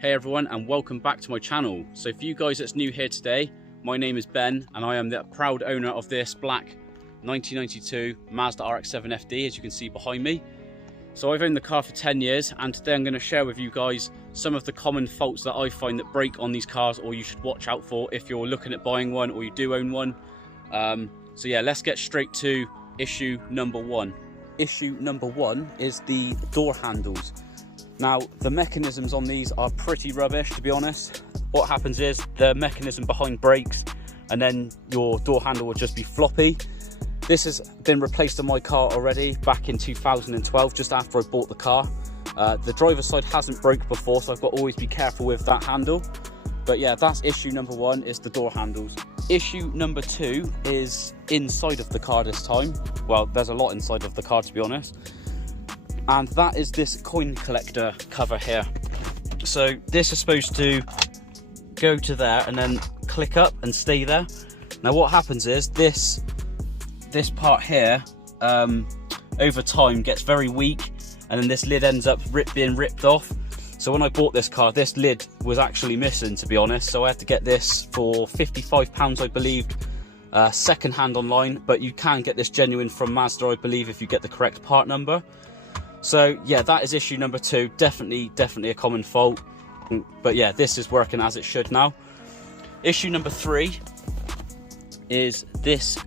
Hey everyone, and welcome back to my channel. So for you guys that's new here today, my name is Ben and I am the proud owner of this black 1992 Mazda Rx7 FD, as you can see behind me. So I've owned the car for 10 years and today I'm going to share with you guys some of the common faults that I find that break on these cars, or you should watch out for if you're looking at buying one or you do own one. So yeah, let's get straight to issue number one. Issue number one is the door handles. Now, the mechanisms on these are pretty rubbish, to be honest. What happens is the mechanism behind breaks and then your door handle will just be floppy. This has been replaced on my car already back in 2012, just after I bought the car. The driver's side hasn't broke before, so I've got to always be careful with that handle. But yeah, that's issue number one, is the door handles. Issue number two is inside of the car this time. Well, there's a lot inside of the car, to be honest. And that is this coin collector cover here. So this is supposed to go to there and then click up and stay there. Now what happens is this part here over time gets very weak, and then this lid ends up being ripped off. So when I bought this car, this lid was actually missing, to be honest, so I had to get this for £55, I believe, second hand online, but you can get this genuine from Mazda, I believe, if you get the correct part number. So yeah, that is issue number two. Definitely a common fault. But yeah, this is working as it should now. Issue number three is this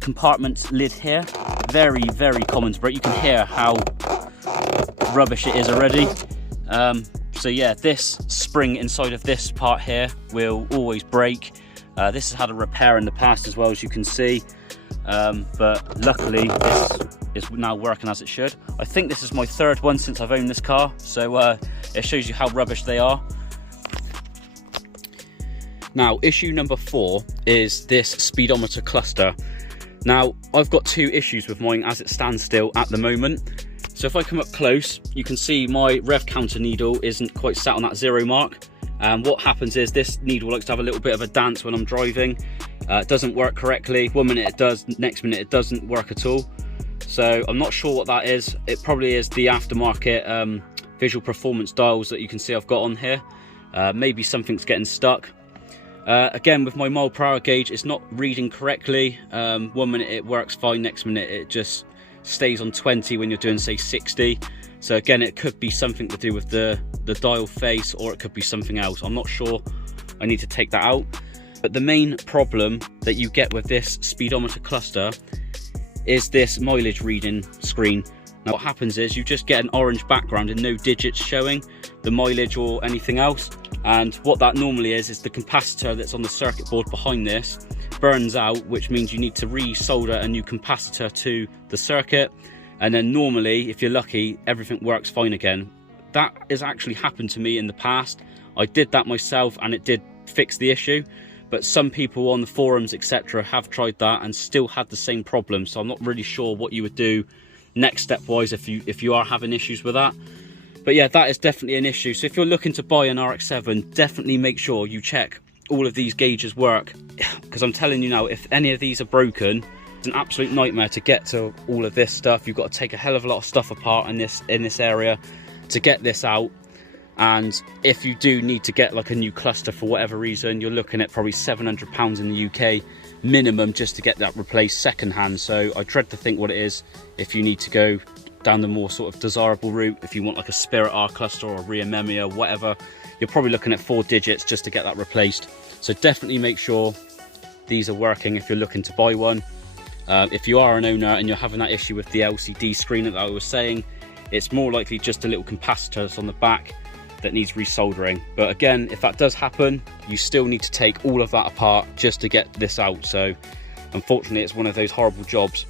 compartment lid here. Very common to break. You can hear how rubbish it is already. So yeah, this spring inside of this part here will always break. This has had a repair in the past as well, as you can see. But luckily this is now working as it should. I think this is my third one since I've owned this car, so it shows you how rubbish they are. Now, issue number four is this speedometer cluster. Now, I've got two issues with mine as it stands still at the moment. So if I come up close, you can see my rev counter needle isn't quite sat on that 0 mark. And what happens is this needle likes to have a little bit of a dance when I'm driving. It doesn't work correctly. 1 minute it does, next minute it doesn't work at all. So I'm not sure what that is. It probably is the aftermarket visual performance dials that you can see I've got on here. Maybe something's getting stuck. Again, with my mile per hour gauge, it's not reading correctly. 1 minute it works fine, next minute it just stays on 20 when you're doing, say, 60. So again, it could be something to do with the dial face, or it could be something else. I'm not sure. I need to take that out. But the main problem that you get with this speedometer cluster is this mileage reading screen. Now what happens is you just get an orange background and no digits showing the mileage or anything else. And what that normally is the capacitor that's on the circuit board behind this burns out, which means you need to re-solder a new capacitor to the circuit. And then normally, if you're lucky, everything works fine again. That has actually happened to me in the past. I did that myself and it did fix the issue. But some people on the forums, etc., have tried that and still had the same problem. So I'm not really sure what you would do next step wise if you are having issues with that. But yeah, that is definitely an issue. So if you're looking to buy an RX7, definitely make sure you check all of these gauges work. Because I'm telling you now, if any of these are broken, it's an absolute nightmare to get to all of this stuff. You've got to take a hell of a lot of stuff apart in this area to get this out. And if you do need to get like a new cluster for whatever reason, you're looking at probably £700 in the UK minimum just to get that replaced secondhand. So I dread to think what it is if you need to go down the more sort of desirable route. If you want like a Spirit R cluster or a Ria Memi or whatever, you're probably looking at 4 digits just to get that replaced. So definitely make sure these are working if you're looking to buy one. If you are an owner and you're having that issue with the LCD screen that I was saying, it's more likely just a little capacitor that's on the back that needs resoldering. But again, if that does happen, you still need to take all of that apart just to get this out. So unfortunately, it's one of those horrible jobs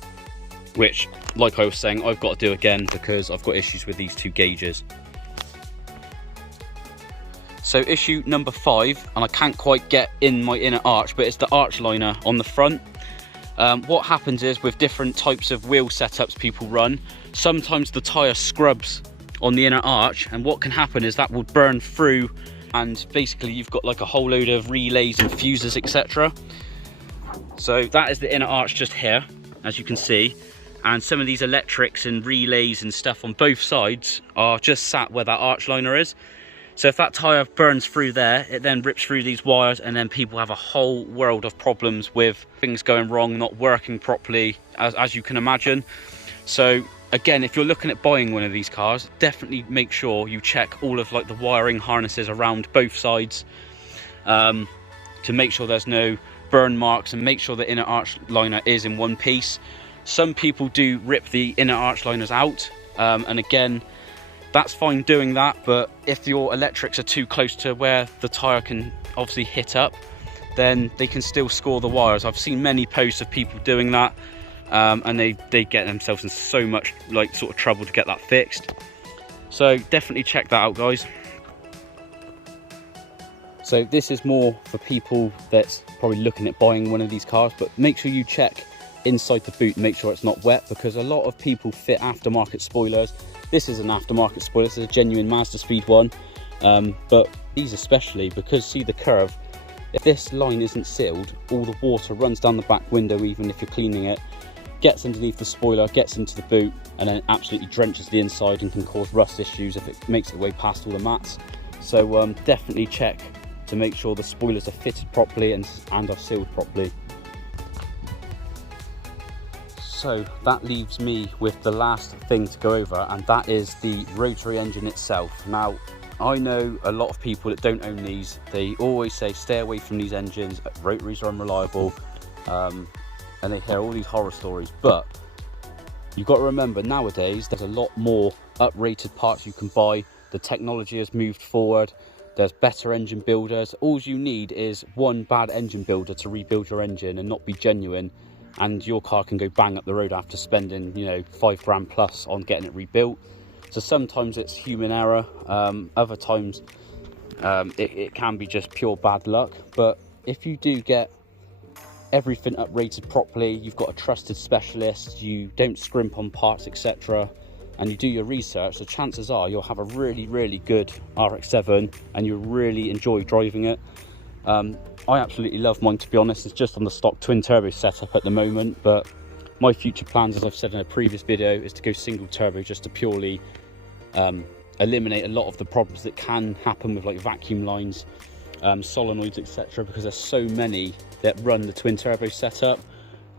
which, like I was saying, I've got to do again because I've got issues with these two gauges. So issue number 5, and I can't quite get in my inner arch, but it's the arch liner on the front. What happens is with different types of wheel setups people run, sometimes the tyre scrubs on the inner arch, and what can happen is that will burn through, and basically you've got like a whole load of relays and fuses, etc. So that is the inner arch just here, as you can see, and some of these electrics and relays and stuff on both sides are just sat where that arch liner is. So if that tyre burns through there, it then rips through these wires, and then people have a whole world of problems with things going wrong, not working properly, as you can imagine. So again, if you're looking at buying one of these cars, definitely make sure you check all of like the wiring harnesses around both sides, to make sure there's no burn marks, and make sure the inner arch liner is in one piece. Some people do rip the inner arch liners out, and again, that's fine doing that, but if your electrics are too close to where the tyre can obviously hit up, then they can still score the wires. I've seen many posts of people doing that, and they get themselves in so much like sort of trouble to get that fixed. So definitely check that out, guys. So this is more for people that's probably looking at buying one of these cars, but make sure you check inside the boot, make sure it's not wet, because a lot of people fit aftermarket spoilers. This is an aftermarket spoiler, this is a genuine Mazda Speed one, but these especially, because see the curve, if this line isn't sealed, all the water runs down the back window, even if you're cleaning it, gets underneath the spoiler, gets into the boot, and then absolutely drenches the inside and can cause rust issues if it makes its way past all the mats. So definitely check to make sure the spoilers are fitted properly and are sealed properly. So that leaves me with the last thing to go over, and that is the rotary engine itself. Now, I know a lot of people that don't own these, they always say stay away from these engines, rotaries are unreliable, and they hear all these horror stories, but you've got to remember nowadays there's a lot more up-rated parts you can buy. The technology has moved forward, there's better engine builders. All you need is one bad engine builder to rebuild your engine and not be genuine, and your car can go bang up the road after spending, you know, £5 plus on getting it rebuilt. So sometimes it's human error, other times it can be just pure bad luck. But if you do get everything uprated properly, you've got a trusted specialist, you don't scrimp on parts, etc., and you do your research, the chances are you'll have a really good RX7 and you'll really enjoy driving it. I absolutely love mine, to be honest. It's just on the stock twin turbo setup at the moment, but my future plans, as I've said in a previous video, is to go single turbo, just to purely eliminate a lot of the problems that can happen with like vacuum lines, solenoids, etc., because there's so many that run the twin turbo setup.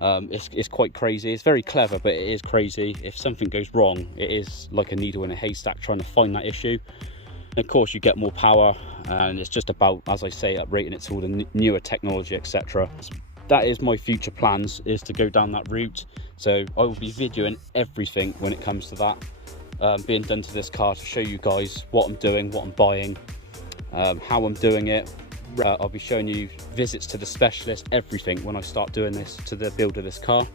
It's quite crazy. It's very clever, but it is crazy. If something goes wrong, it is like a needle in a haystack trying to find that issue. And of course you get more power, and it's just about, as I say, uprating it to all the newer technology, etc. That is my future plans, is to go down that route. So I will be videoing everything when it comes to that being done to this car, to show you guys what I'm doing, what I'm buying, how I'm doing it. I'll be showing you visits to the specialist, everything when I start doing this to the build of this car.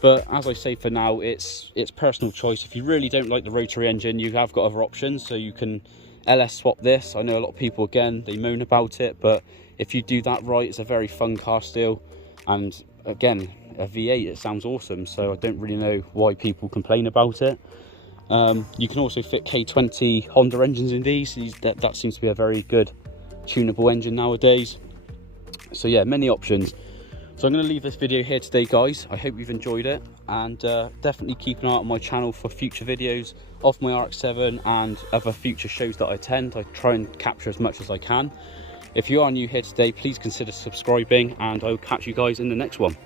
But as I say, for now, it's personal choice. If you really don't like the rotary engine, you have got other options. So you can LS swap this. I know a lot of people, again, they moan about it, but if you do that right, it's a very fun car still. And again, a V8, it sounds awesome, so I don't really know why people complain about it. You can also fit K20 Honda engines in these. That seems to be a very good tunable engine nowadays. So yeah, many options. So I'm going to leave this video here today, guys. I hope you've enjoyed it, and definitely keep an eye on my channel for future videos of my RX7 and other future shows that I attend. I try and capture as much as I can. If you are new here today, please consider subscribing, and I will catch you guys in the next one.